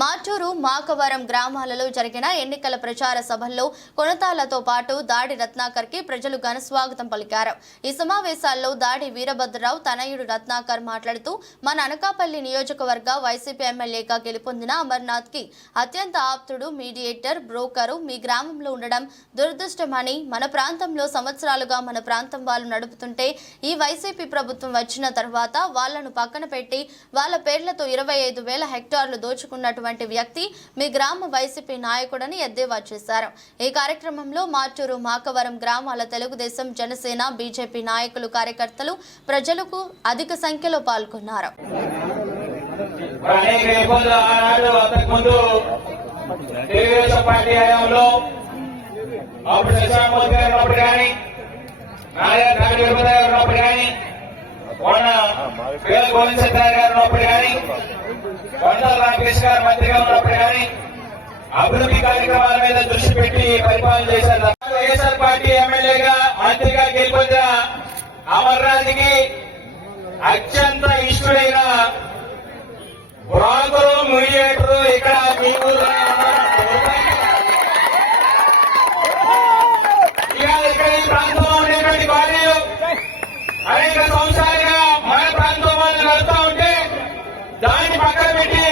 మాచూరు మాకవరం గ్రామాలలో జరిగిన ఎన్నికల ప్రచార సభల్లో కొనతాలతో పాటు దాడి రత్నాకర్ కి ప్రజలు ఘన స్వాగతం పలికారు। ఈ సమావేశాల్లో దాడి వీరభద్రరావు తనయుడు రత్నాకర్ మాట్లాడుతూ మన అనకాపల్లి నియోజకవర్గ వైసీపీ ఎమ్మెల్యేగా గెలుపొందిన అమర్నాథ్ కి అత్యంత ఆప్తుడు, మీడియేటర్, బ్రోకరు మీ గ్రామంలో ఉండడం దురదృష్టమని, మన ప్రాంతంలో సంవత్సరాలుగా మన ప్రాంతం వాళ్ళు నడుపుతుంటే ఈ వైసీపీ ప్రభుత్వం వచ్చిన తర్వాత వాళ్లను పక్కన పెట్టి వాళ్ళ పేర్లతో 25,000 హెక్టార్లు దోచుకున్నట్టు వ్యక్తి మీ గ్రామ వైసీపీ నాయకుడని ఎద్దేవా చేశారు। ఈ కార్యక్రమంలో మాచూరు మాకవరం గ్రామాల తెలుగుదేశం, జనసేన, బీజేపీ నాయకులు, కార్యకర్తలు, ప్రజలకు అధిక సంఖ్యలో పాల్గొన్నారు। మంత్రిగా ఉన్నప్పుడు కానీ అభివృద్ధి కార్యక్రమాల మీద దృష్టి పెట్టి పరిపాలన చేశారు। వైఎస్ఆర్ పార్టీ ఎమ్మెల్యేగా, మంత్రిగా గెలుపొందిన అమర్నాథ్ కి అత్యంత ఇష్టమైన బ్రోకరు, మీడియేటరు ఇక్కడ మీ ఊరు ఇక్కడ ఈ ప్రాంతంలో ఉండేటువంటి భార్యలు అనేక సంవత్సరాలుగా మన ప్రాంతం వాళ్ళు నడుస్తూ ఉంటే దాన్ని పక్కన పెట్టి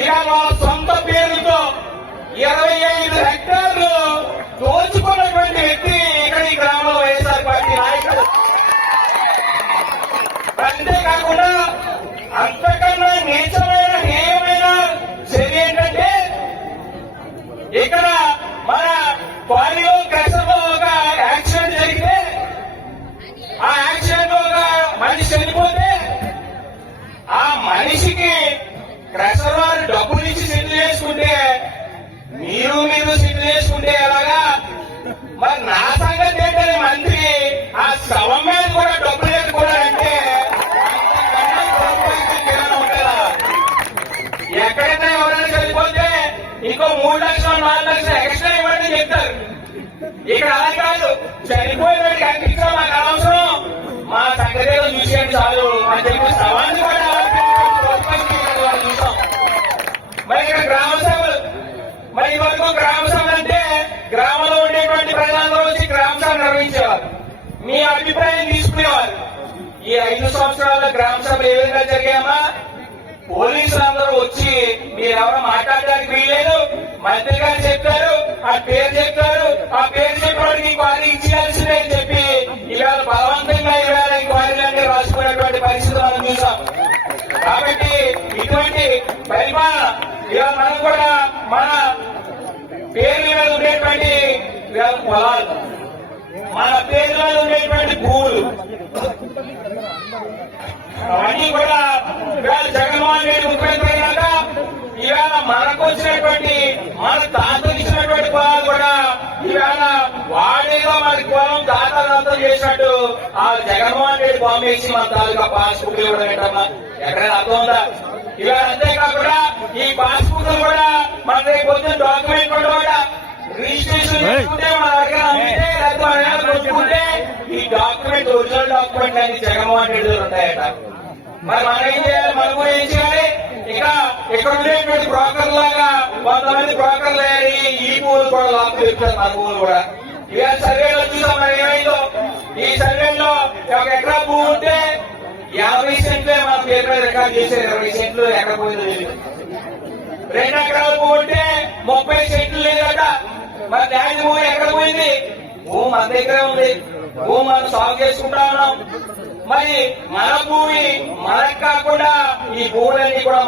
ఇక వాళ్ళ సొంత పేరుతో 25 హెక్టార్లు దోచుకున్నటువంటి వ్యక్తి ఇక్కడ ఈ గ్రామంలో వైఎస్ఆర్ పార్టీ నాయకుడు। అంతేకాకుండా అంతకన్నా నీచమైన, హేయమైన చర్య ఏంటంటే ఇక్కడ మన క్వారీలో కష్టంలో ఒక యాక్సిడెంట్ జరిగితే ఆ యాక్సిడెంట్ లో ఒక మనిషి చనిపోతే ఆ మనిషికి క్రషర్ వారు డబ్బులు ఇచ్చి సెటిల్ చేసుకుంటే మీరు సెటిల్ చేసుకుంటే ఎలాగా? మరి నా సంగతి ఏంటనే మంత్రి ఆ శవం మీద కూడా డబ్బులు పెట్టుకోవాలంటే ఎక్కడైనా ఎవరైనా చనిపోతే ఇంకో 3 లక్షలు 4 లక్షలు ఎక్స్ట్రా ఇవ్వండి చెప్తారు। ఇక్కడ అలా కాదు, చనిపోయేవాడికి అందించడం మాకు అనవసరం, మా సంగతి చూసేయండి చాలు అని చెప్పి శవాన్ని కూడా చూసాం। మరి ఇక్కడ గ్రామ సభలు, మరి ఇవరకు గ్రామ సభలు అంటే గ్రామంలో ఉండేటువంటి ప్రజలందరూ వచ్చి గ్రామ సభ నిర్వహించేవారు, మీ అభిప్రాయం తీసుకునేవారు। ఈ 5 సంవత్సరాల గ్రామ సభలు ఏ విధంగా జరిగామా? పోలీసులు అందరూ వచ్చి మీరెవరో మాట్లాడడానికి వీల్లేదు, మంత్రి గారు చెప్పారు, ఆ పేరు చెప్పారు, ఆ పేరు చెప్పడానికి ఇంక్వైరీ ఇచ్చేయాల్సిందే అని చెప్పి ఇవాళ బలవంతంగా ఇవాళ ఇంక్వైరీలన్నీ రాసుకునేటువంటి పరిస్థితులు మనం చూసాం। కాబట్టి ఇటువంటి పరిపాలన ఇవాళ మనం కూడా మన పేర్ల మీద ఉండేటువంటి పొలాలు, మన పేర్ల మీద ఉండేటువంటి భూములు అవన్నీ కూడా ఇవాళ జగన్మోహన్ రెడ్డి ముఖ్యమంత్రి అయినాక ఇవాళ మనకు వచ్చినటువంటి, మన తాతలు ఇచ్చినటువంటి పొలాలు కూడా ఇవాళ వాడేదో మనకి పొలం దాతలు చేసినట్టు ఆ జగన్మోహన్ రెడ్డి బాంబేసి మన తాలూకా పాస్బుక్ ఇవ్వడం ఏంటమ్మా? ఎక్కడైనా అర్థం ఉందా? ఇవాళ అంతేకాకుండా ఈ పాస్బుక్ కూడా మన రేపు పొద్దున్న డాక్యుమెంట్ కూడా రిజిస్ట్రేషన్ చేసుకుంటే మన దగ్గర అమ్మితే కొట్టుకుంటే ఈ డాక్యుమెంట్, ఒరిజినల్ డాక్యుమెంట్ అన్ని జగన్మోహన్ రెడ్డి ఉంటాయట। మరి మనం ఏం చేయాలి? మనం కూడా ఏం చేయాలి? ఇక్కడ ఉండేటువంటి బ్రోకర్ లాగా కొంతమంది బ్రోకర్లు అయ్యారు, ఈ భూములు కూడా లాభం చెప్తారు, మన భూములు కూడా। ఇవాళ సర్వేలో చూసాం మనం ఏమైందో, ఈ సర్వేలో 1 ఎకరా భూమి ఉంటే 50 సెంట్లే మన పేరు మీద రికార్డు చేశారు, 20 సెంట్లు ఎక్కడ పోయిందో తెలియదు। 2 ఎకరాల భూమి ఉంటే 30 సెంట్లు లేదట, మరి దాని భూమి ఎక్కడ పోయింది? భూమి మన దగ్గరే ఉంది, భూమి మనం సాగు చేసుకుంటా ఉన్నాం। మరి మన భూమి మనకు కాకుండా ఈ భూములన్నీ కూడా